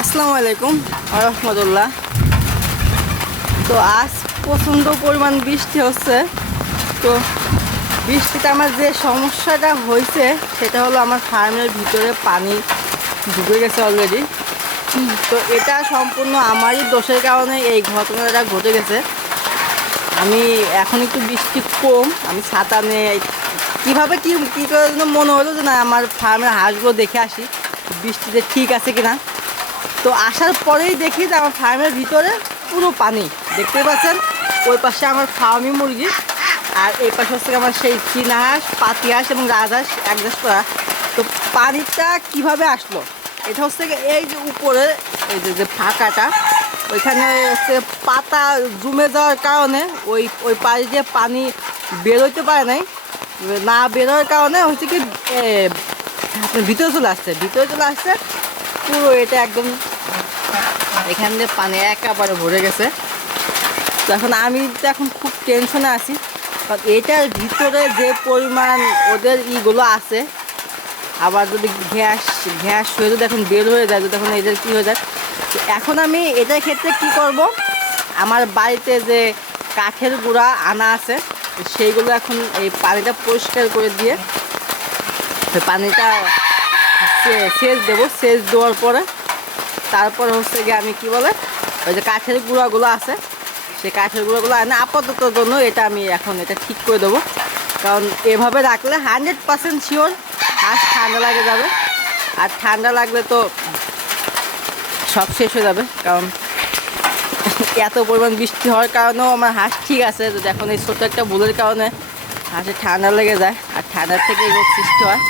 আসসালামু আলাইকুম রহমতুল্লাহ। তো আজ প্রচণ্ড পরিমাণ বৃষ্টি হচ্ছে। তো বৃষ্টিতে আমার যে সমস্যাটা হয়েছে সেটা হলো আমার ফার্মের ভিতরে পানি ঢুকে গেছে অলরেডি। তো এটা সম্পূর্ণ আমারই দোষের কারণে এই ঘটনাটা ঘটে গেছে। আমি এখন একটু বৃষ্টি কম, আমি ছাতা নিয়ে কীভাবে কী কী করে যেন মনে হলো যে না আমার ফার্মের হাঁসগুলো দেখে আসি বৃষ্টিতে ঠিক আছে কিনা। তো আসার পরেই দেখি যে আমার ফার্মের ভিতরে পুরো পানি দেখতে পাচ্ছেন। ওই পাশে আমার ফার্মি মুরগি আর এই পাশে হচ্ছে আমার সেই চীনা হাঁস, পাতি হাঁস এবং রাজহাঁস একজাস করা। তো পানিটা কিভাবে আসলো, এটা হচ্ছে এই যে উপরে এই যে ফাঁকাটা ওইখানে হচ্ছে পাতা জমে যাওয়ার কারণে ওই ওই পাড়ি দিয়ে পানি বেরোইতে পারে নাই, না বেরোর কারণে হচ্ছে কি ভিতরে চলে আসছে পুরো এটা একদম এখান দিয়ে পানি একেবারে ভরে গেছে। তো আমি এখন খুব টেনশনে আছি, কারণ এটার ভিতরে যে পরিমাণ ওদের ইগুলো আছে, আবার যদি গ্যাস হয়ে যদি এখন বের হয়ে যায়, যদি এখন এদের কী হয়ে যায়। তো এখন আমি এটার ক্ষেত্রে কি করব, আমার বাড়িতে যে কাঠের গুঁড়া আনা আছে সেইগুলো এখন এই পানিটা পরিষ্কার করে দিয়ে পানিটা সেচ দেবো। সেচ দেওয়ার পরে তারপরে হচ্ছে গিয়ে আমি কি বলে ওই যে কাঠের গুঁড়াগুলো আছে সেই কাঠের গুঁড়াগুলো আনে আপাতত জন্য এটা আমি এখন এটা ঠিক করে দেবো। কারণ এভাবে রাখলে 100% শিওর হাঁস ঠান্ডা লাগে যাবে, আর ঠান্ডা লাগলে তো সব শেষ হয়ে যাবে। কারণ এত পরিমাণ বৃষ্টি হওয়ার কারণেও আমার হাঁস ঠিক আছে, যদি এখন এই ছোট্ট একটা ভুলের কারণে হাঁসের ঠান্ডা লেগে যায় আর ঠান্ডার থেকে রোগ সৃষ্টি হয়।